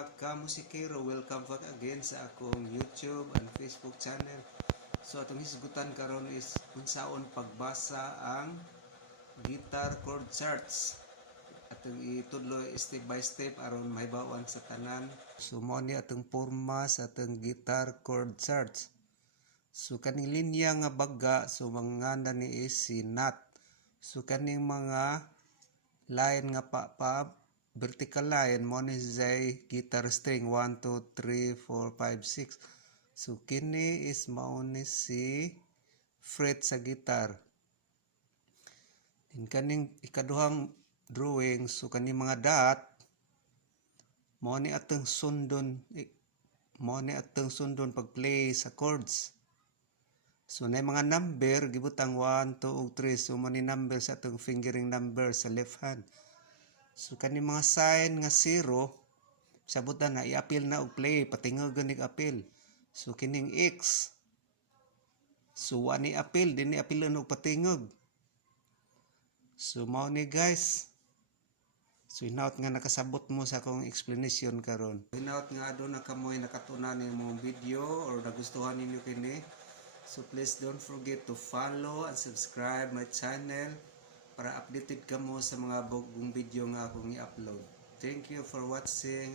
mga kamusikero, welcome back again sa akong YouTube and Facebook channel. So atong hisgutan karon is unsaon pagbasa ang guitar chord charts. Atong itudlo step by step aron mahibaw-an sa tanan. So mao ni atong porma sa atong guitar chord charts. So kaning linya nga baga, so manganda ni is si nut. So kaning mga line nga pa vertical line mo ni say guitar string 1 2 3 4 5 6. So kini is mao ni si fret sa guitar. Din kaning ikaduhang drawing, so kaning mga dot mao ni atong sundon pag play sa chords. So na mga number gibutang 1 2 ug 3, so mao ni number sa atong fingering number sa left hand. So kani mga sign nga 0 sabutan na i-appeal na og play, patingog gani appeal. So kining X, so wa ni appeal, din ni appealon og patingog. So mao ni guys. So hinaut nga nakasabot mo sa akong explanation karon. Hinaut nga adto na kamoy nakatunan ni mong video or nagustuhan ninyo kini. So please don't forget to follow and subscribe my channel para updated ka mo sa mga bagong video nga akong i-upload. Thank you for watching.